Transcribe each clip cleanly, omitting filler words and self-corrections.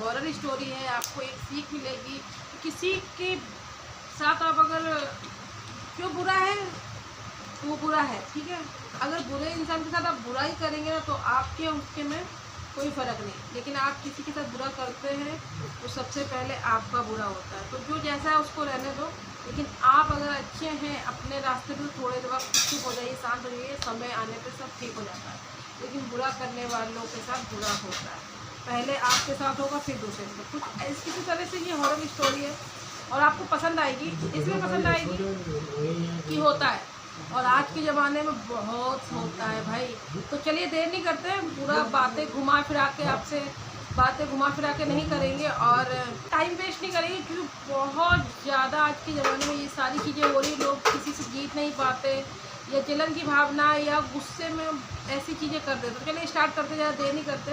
Horror story है, आपको एक सीख मिलेगी। किसी के साथ आप अगर क्यों बुरा है तो वो बुरा है, ठीक है। अगर बुरे इंसान के साथ आप बुराई करेंगे ना तो आपके उसके में कोई फ़र्क नहीं, लेकिन आप किसी के साथ बुरा करते हैं तो सबसे पहले आपका बुरा होता है। तो जो जैसा है उसको रहने दो, लेकिन आप अगर अच्छे हैं अपने रास्ते पर थोड़े वक्त चुप हो जाइए, शांत हो जाइए, समय आने पर सब ठीक हो जाता है। लेकिन बुरा करने वालों के साथ बुरा होता है, पहले आपके साथ होगा फिर दूसरे के साथ। कुछ किसी तरह से ये हॉरर स्टोरी है और आपको पसंद आएगी, इसलिए पसंद आएगी कि होता है, और आज के ज़माने में बहुत होता है भाई। तो चलिए देर नहीं करते हैं, पूरा बातें घुमा फिरा के नहीं करेंगे और टाइम वेस्ट नहीं करेंगे, क्योंकि बहुत ज़्यादा आज के ज़माने में ये सारी चीज़ें हो रही। लोग किसी से जीत नहीं पाते, या जलन की भावना या गुस्से में ऐसी चीज़ें कर देते। तो चलिए स्टार्ट करते, ज़्यादा देर नहीं करते।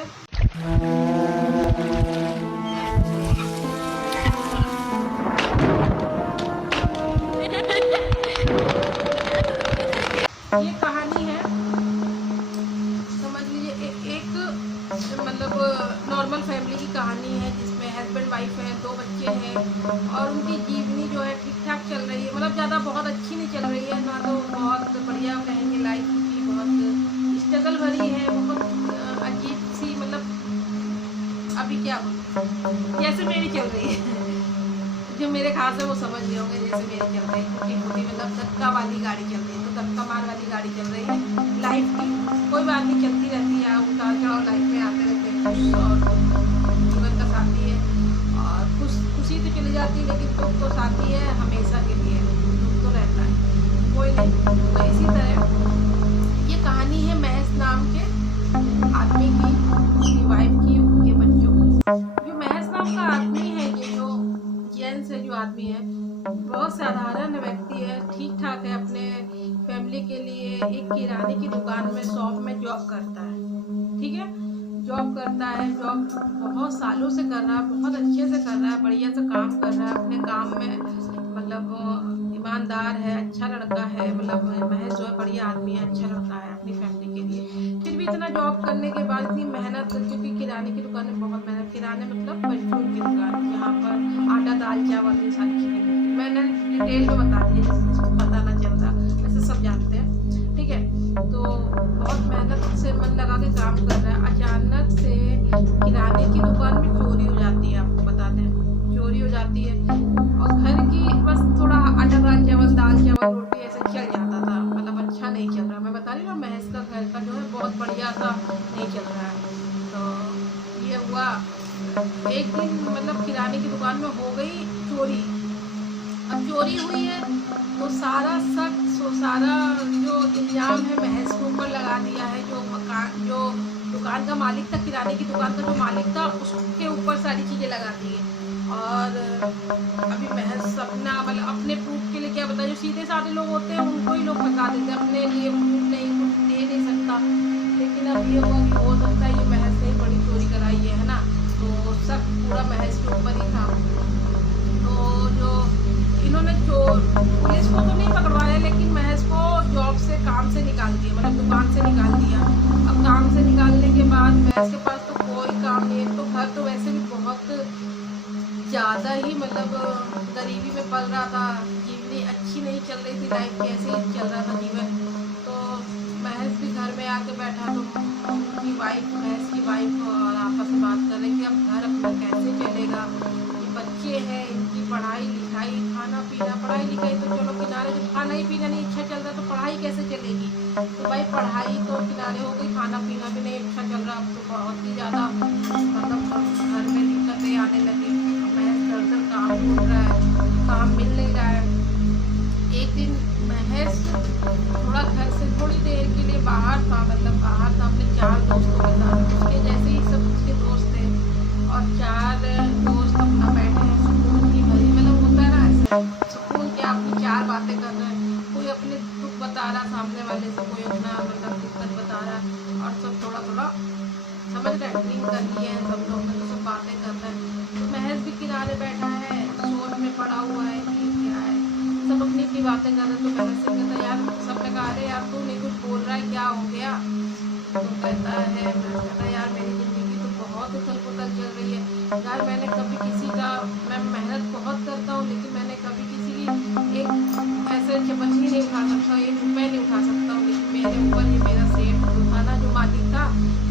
ये कहानी है, समझ लीजिए एक मतलब नॉर्मल फैमिली की कहानी है, जिसमें हस्बैंड वाइफ है, 2 बच्चे हैं और उनकी जीवनी जो है ठीक ठाक चल रही है। मतलब ज़्यादा बहुत अच्छी नहीं चल रही है ना, तो बहुत बढ़िया कहेंगे लाइफ की, बहुत स्ट्रगल भरी है, बहुत अजीब सी, मतलब अभी क्या बोलूं, जैसे मेरी चल रही है। जो मेरे खास है वो समझ गए होंगे, जैसे मेरी चल रही है टूटी फूटी, मतलब धक्का वाली गाड़ी चल रही है, तो धक्का मार वाली गाड़ी चल रही है लाइफ की। कोई बात नहीं, चलती रहती है, उतार चढ़ाव लाइफ में आते रहते हैं, खुश और जीवन का साथी है। और खुशी तो चली जाती है, लेकिन दुख तो साथी है हमेशा के लिए, दुख तो रहता है, कोई नहीं। तो इसी तरह ये कहानी है महज नाम के आदमी की, उसकी वाइफ की, उनके बच्चों की। जो महज नाम का आदमी है, ये जो जेंट्स है, जो आदमी है, बहुत साधारण व्यक्ति है, ठीक ठाक है, अपने फैमिली के लिए एक किराने की दुकान में, शॉप में जॉब करता है, ठीक है। जॉब करता है, जॉब बहुत सालों से कर रहा है, बहुत अच्छे से कर रहा है, बढ़िया से काम कर रहा है अपने काम में, मतलब ईमानदार है, अच्छा लड़का है, मतलब महज जो है बढ़िया आदमी है, अच्छा लड़का है अपनी फैमिली के लिए। फिर भी इतना जॉब करने के बाद, इतनी मेहनत, क्योंकि किराने की दुकान में बहुत मेहनत, किराने मतलब परचून की दुकान, जहाँ पर आटा दाल चावल ये सारी चीज़ें मिलती है। मैंने डिटेल में बता दिया, जिसको पता ना चलता, वैसे सब जानते हैं, ठीक है। तो बहुत मेहनत से मन लगा के काम कर रहा है। अचानक से किराने की दुकान में चोरी हो जाती है, आपको बता दें, चोरी हो जाती है, और घर की बस थोड़ा आटा दाल चावल रोटी ऐसे चल जाता था, मतलब अच्छा नहीं चल रहा। मैं बता रही हूँ ना, महज का घर का जो है बहुत बढ़िया सा नहीं चल रहा है। तो ये हुआ एक दिन, मतलब किराने की दुकान में हो गई चोरी। अब चोरी हुई है तो सारा शक, सारा जो इल्ज़ाम है महज के ऊपर लगा दिया है। जो दुकान का मालिक था, किराने की दुकान का जो मालिक था, उसके ऊपर सारी चीज़ें लगा दी है। और अभी महज अपना, मतलब अपने प्रूफ के लिए, क्या बताया, जो सीधे साधे लोग होते हैं उनको ही लोग फंसा देते हैं, अपने लिए प्रूफ नहीं, कुछ दे नहीं सकता। लेकिन अब ये हुआ कि हो सकता है ये महज ने बड़ी चोरी कराई है ना, तो शक पूरा महज के ऊपर ही था। तो जो इन्होंने पुलिस को तो नहीं पकड़वाया, लेकिन महज को जॉब से, काम से निकाल दिया, मतलब दुकान से निकाल दिया। अब काम से निकालने के बाद महज के पास तो कोई काम नहीं है, तो घर तो वैसे भी बहुत ज़्यादा ही, मतलब गरीबी में पल रहा था, जीवनी अच्छी नहीं चल रही थी, लाइफ कैसे ही चल रहा था जीवन। तो महज भी घर में आके बैठा, तो उनकी वाइफ, महज की वाइफ, और आपस में बात कर रहे कि अब घर अपना कैसे चलेगा, ये बच्चे हैं, इनकी पढ़ाई लिखाई, खाना पीना, पढ़ाई लिखाई तो चलो किनारे, जब खाना ही पीना नहीं अच्छा चल रहा तो पढ़ाई कैसे चलेगी। तो भाई पढ़ाई तो किनारे हो गई, खाना पीना भी नहीं अच्छा चल रहा, अब तो बहुत ही ज़्यादा, मतलब घर में दिक्कतें आने लगी। महज दर दर काम ढूंढ रहा है, काम मिल नहीं रहा है। एक दिन महज थोड़ा घर से थोड़ी देर के लिए बाहर था, मतलब बाहर था अपने 4 दोस्तों के साथ, उसके जैसे ही सब उसके दोस्त थे, और 4 दोस्त अपना बैठे हैं, सुकून की भरी, मतलब होता है ना ऐसे सुकून के, अपनी 4 बातें कर रहे हैं, कोई अपने दुख बता रहा सामने वाले से, कोई अपना मतलब दिक्कत बता रहा, और सब थोड़ा थोड़ा समझ रहे हैं, ड्रिंक कर लिए हैं सब लोग, तो सब बातें कर रहे हैं। तो महज भी किनारे बैठा है, सोच में पड़ा हुआ है कि क्या है, सब अपनी अपनी बातें कर रहे हैं। तो महज से कहता यार, सबने कहा अरे यार तू नहीं कुछ बोल रहा है, क्या हो गया। तो कहता है, मैं कहता यार मेरी ज़िंदगी तो बहुत उथल पुथल चल रही है, यार मैंने कभी किसी का, मैं मेहनत बहुत करता हूँ लेकिन मैंने कभी किसी की एक ऐसे चपची नहीं उठा सकता, 1 रुपये नहीं उठा सकता हूँ। लेकिन मेरे ऊपर ये मेरा सेठ जो था ना, जो मालिक था,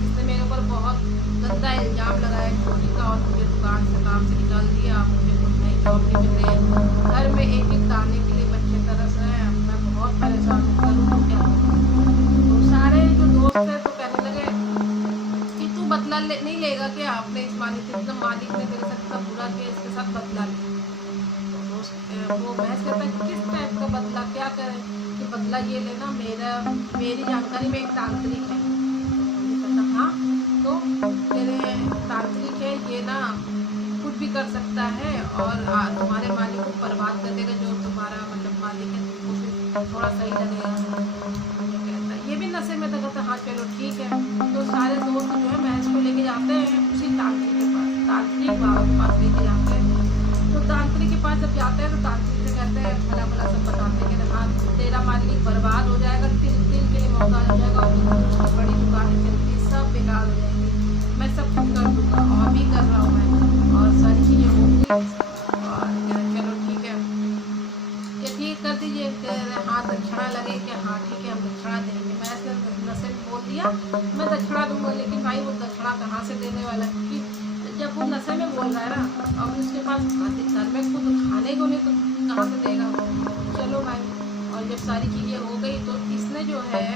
इसने मेरे ऊपर बहुत गंदा इल्ज़ाम लगाया चोरी का, और मुझे दुकान से काम से निकाल दिया। मुझे कोई नई जॉब नहीं मिल रही है, घर में एक एक दाने के लिए बच्चे तरस रहे हैं। मैं बहुत परेशान हूँ, करूँ तो क्या करूँ। तो सारे जो दोस्त हैं तो कहने लगे कि तू बदला नहीं लेगा क्या अपने इस मालिक से, मतलब मालिक ने तेरे साथ इतना बुरा किया, इसके साथ बदला ले। तो वो बहस करता है कि किस टाइप का बदला, क्या करें। कि बदला ये लेना, मेरी जानकारी में एक तांत्रिक है। तो ये कहता हाँ, तो तेरे तांत्रिक है ये ना, कुछ भी कर सकता है और तुम्हारे मालिक को बर्बाद कर देगा। जो तुम्हारा मतलब मालिक है उसे थोड़ा सही लगेगा। ये कहता है, ये भी नशे में था। कहता हाँ चलो ठीक है। तो सारे दोस्त जो है भैंस को लेके जाते हैं उसी तांत्रिक के पास, तांत्रिक बाबा के पास लेके जाते हैं। तो तांत्रिक के पास जब जाते हैं तो तांत्रिक से कहते हैं, भला भला सब बताते हैं कि हाँ तेरा मालिक बर्बाद हो जाएगा, 3 दिन के लिए मोहताज हो जाएगा, और उसकी बड़ी दुकानें चलती है सब बेकार हो जाएंगी। मैं सब कुछ कर दूँगा और भी कर रहा हूँ मैं, और सारी चीज़ें होंगी। और चलो ठीक है, ये ठीक कर दीजिए। हाँ दक्षिणा लगे कि हाँ ठीक है हम दक्षिणा देंगे। मैं ऐसे नशे में बोल दिया मैं दक्षिणा दूंगा, लेकिन भाई वो दक्षिणा कहाँ से देने वाला है, क्योंकि जब वो नशे में बोल रहा है ना, और उसके पास घर में खुद खाने को नहीं तो कहाँ से देगा। चलो भाई, और जब सारी चीज़ें हो गई तो इसने जो है,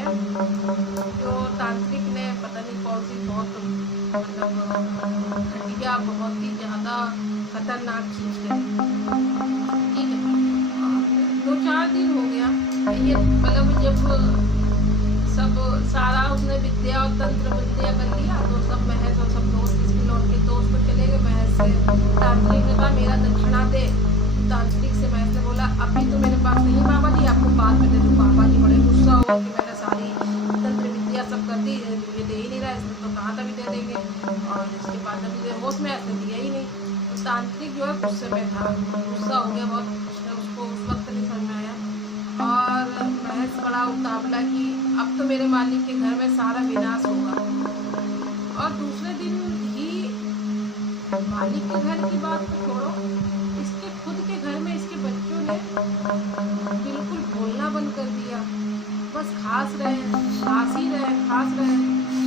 जो तांत्रिक ने पता नहीं कौन सी बहुत मतलब घटिया, बहुत ही ज़्यादा खतरनाक चीज़ करी। ठीक है, 2-4 दिन हो गया ये, मतलब जब सब सारा उसने विद्या और तंत्र विद्या कर लिया तो सब महज और सब दोस्त इसके लौट के दोस्त तो चले गए महज से। तांत्रिक ने कहा मेरा दक्षिणा दे। तांत्रिक से महज ने बोला अभी तो मेरे पास नहीं बाबा जी, आपको बाद में दे दूँ। बाबा जी बड़े गुस्सा हुआ कि मैंने सारी तंत्र विद्या सब कर दी, मुझे दे ही नहीं रहा, इसने तो कहा था भी दे देंगे, और इसके बाद अभी होश में ऐसे दिया ही नहीं। तो तांत्रिक जो है गुस्से में था, गुस्सा हो गया बहुत, उसको उस वक्त नहीं समझ में आया। और महज बड़ा उतावला कि अब तो मेरे मालिक के घर में सारा विनाश होगा। और दूसरे दिन ही, मालिक के घर की बात तो छोड़ो, इसके खुद के घर में इसके बच्चों ने बिल्कुल बोलना बंद कर दिया। बस खांस रहे हैं, खांस रहे हैं,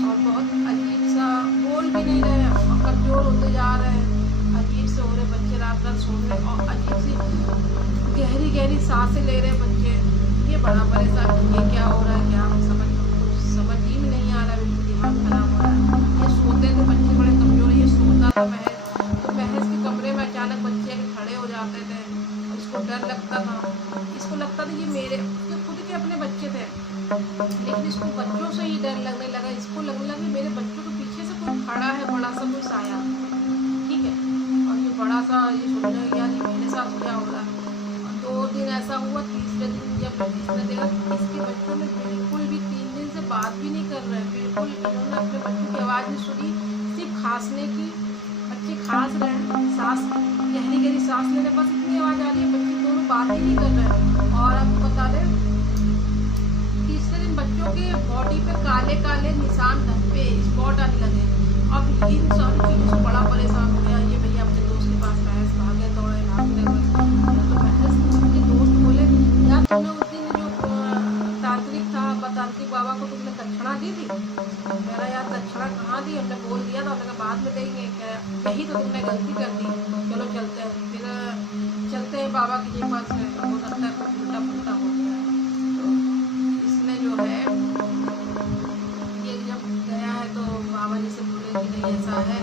और बहुत अजीब सा, बोल भी नहीं रहे हैं और कमज़ोर होते जा रहे हैं। अजीब से हो रहे बच्चे, रात रात सोच रहे, और अजीब सी गहरी गहरी सांसें ले रहे बच्चे। ये बड़ा परेशान, ये क्या हो रहा है, क्या समझ ही में नहीं आ रहा है, बिल्कुल दिमाग खराब हो रहा है। ये सोते थे बच्चे बड़े कमज़ोर, ये सोता था महज, तो महज के कमरे में अचानक बच्चे खड़े हो जाते थे और इसको डर लगता था। इसको लगता था ये मेरे खुद के अपने बच्चे थे, लेकिन इसको बच्चों से ही डर लगने लगा। इसको लगने लगा मेरे बच्चों के पीछे से कोई खड़ा है, बड़ा सा कोई साया। ठीक है, और ये बड़ा सा, ये सोचने लगा यार ये मेरे साथ क्या हो रहा है। 2 दिन ऐसा हुआ, तीसरे दिन जब इसने देखा इसके बच्चों में बिल्कुल भी 3 दिन से बात भी नहीं कर रहे हैं, बिल्कुल इन्होंने अपने बच्चों की आवाज़ नहीं सुनी, सिर्फ खांसने की। बच्चे खांस रहे हैं, सांस गहरी गहरी सांस लेने, बस इतनी आवाज़ आ रही है, बच्चे दोनों बात ही नहीं कर रहे हैं। और आपको बता दें, तीसरे दिन बच्चों के बॉडी पे काले काले निशान, धब्बे, स्पॉट आने लगे। अब इन सारी चीज़ों से बड़ा परेशान हो गया ये भैया, अपने दोस्त के पास महज भागे, दौड़े भागने लगे। तो महज के दोस्त बोले यार तुमने उस दिन जो तांत्रिक था, तांत्रिक बाबा को तुमने दक्षिणा दी थी? मेरा यार दक्षिणा कहाँ दी, हमने बोल दिया था, हमने कहा बाद में देंगे, यही तो तुमने गलती कर दी, चलो चलते हैं। फिर चलते हैं बाबा के पास, हो सकता है कुछ उल्टा पुल्टा हो गया है। तो इसने जो है ये जब गया है तो बाबा जी से बोले कि नहीं ऐसा है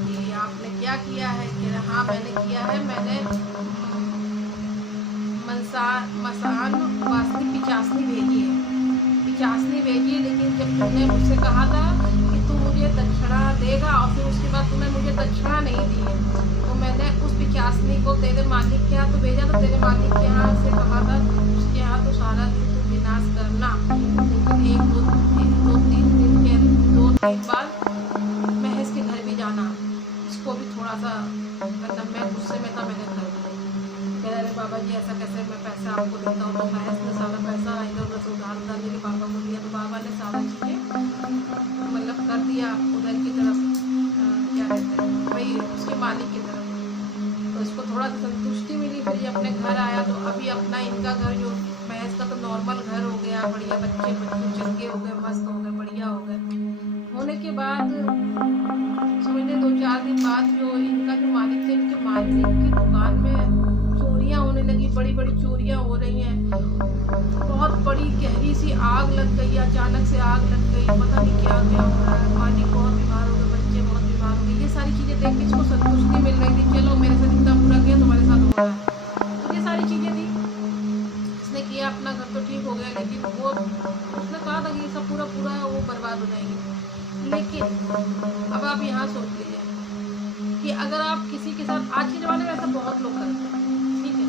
कि आपने क्या किया है। कि हाँ मैंने किया है, मैंने मसान वास्ती पिचासनी भेजी है, लेकिन जब तुमने मुझसे कहा था कि तू मुझे दक्षिणा देगा और फिर उसके बाद तुमने मुझे दक्षिणा नहीं दी है, तो मैंने उस पिचासनी को तेरे मालिक के यहाँ तो भेजा, तो तेरे मालिक के यहाँ से कहा था उसके यहाँ तो सारा दिन तू विनाश करना, लेकिन 2-3 दिन के 2-3 बार महज के घर भी जाना। इसको भी थोड़ा सा मतलब मैं गुस्से में था, मैंने घर में कह रहे बाबा जी ऐसा कैसे, मैं पैसा आपको देता हूँ। तो महज ने सारा पैसा इधर उधर से उधार लेके बाबा को दिया, तो बाबा ने सारा चीज़ें मतलब कर दिया उधर की तरफ, क्या कहते हैं भाई उसके मालिक की तरफ। तो इसको थोड़ा सा संतुष्टि मिली, फिर ये अपने घर आया। तो अभी अपना इनका घर जो भैंस का तो नॉर्मल घर हो गया, बढ़िया, बच्चे बच्चे चंगे हो गए, मस्त हो गए, बढ़िया हो गए। होने के बाद समझ लें 2-4 दिन बाद जो इनका जो मालिक थे, इनके मालिक की दुकान में चोरियां होने लगी, बड़ी बड़ी चोरियां हो रही हैं। बहुत बड़ी गहरी सी आग लग गई, अचानक से आग लग गई, पता नहीं क्या क्या हो रहा है। मालिक बहुत बीमार हो गए, बच्चे बहुत बीमार हो गए। ये सारी चीज़ें देख के इसको संतुष्टि मिल रही थी, चलो मेरे साथ इतना बुरा किया, तुम्हारे साथ हो रहा है। तो ये सारी चीज़ें थी, इसने किया, अपना घर तो ठीक हो गया, लेकिन वो उसने कहा था कि सब पूरा पूरा वो बर्बाद हो जाएंगे। लेकिन अब आप यहाँ सोच लीजिए कि अगर आप किसी के साथ, आज के ज़माने में ऐसा बहुत लोग करते हैं, ठीक है,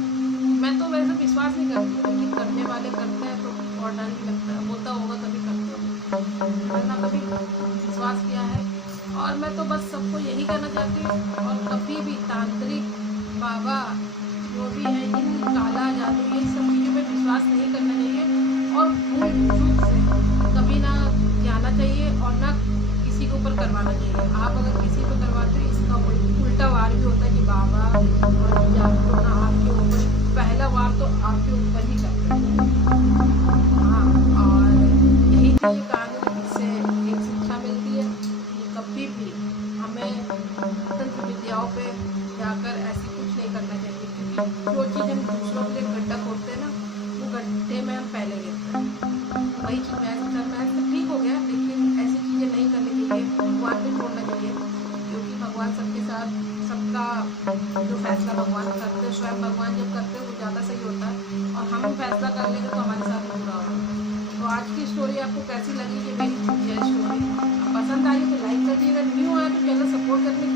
मैं तो वैसे विश्वास नहीं करती, लेकिन करने वाले करते हैं तो और डर भी लगता है, होता होगा तभी करते होंगे, वरना कभी विश्वास किया है। और मैं तो बस सबको यही कहना चाहती हूँ, और कभी भी तांत्रिक बाबा जो भी है, इन काला जादू, ये सब चीज़ों पे विश्वास नहीं करना चाहिए, और भूल चूक से कभी ना जाना चाहिए और ना किसी के ऊपर करवाना चाहिए। आप अगर किसी पर करवाते हो, इसका उल्टा वार भी होता है कि बाबा और जादू टोना आपके ऊपर, पहला वार तो आपके ऊपर ही करते हैं। हाँ, और यही थी ये कहानी, इससे एक शिक्षा मिलती है कि कभी भी हमें तंत्र विद्याओं पे जाकर ऐसे कुछ नहीं करना चाहिए, क्योंकि जो चीज़ हम दूसरों के लिए गड्ढा खोदते हैं ना, वो गड्ढे में हम पहले गिरते हैं। वही चीज़ मैथ तो ठीक हो गया, लेकिन ऐसी चीज़ें नहीं करनी चाहिए, भगवान भी छोड़ना चाहिए, क्योंकि भगवान सबके साथ, सबका जो फैसला भगवान करते हैं, स्वयं भगवान जब करते हैं वो ज़्यादा सही होता है, और हम फैसला कर लेंगे तो हमारे साथ भी बुरा होगा। तो आज की स्टोरी आपको कैसी लगी, ये मेरी छुट्टिया स्टोरी, पसंद आई तो लाइक कर दीजिएगा, न्यू आया तो चैनल सपोर्ट करने,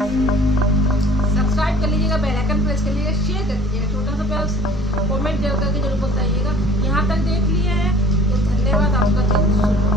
सब्सक्राइब कर लीजिएगा, बेल आइकन प्रेस कर लीजिएगा, शेयर कर दीजिएगा, छोटा सा प्यार कॉमेंट जरूर करके जरूर बताइएगा। यहाँ तक देख लिए हैं तो धन्यवाद, आपका दिन शुभ हो।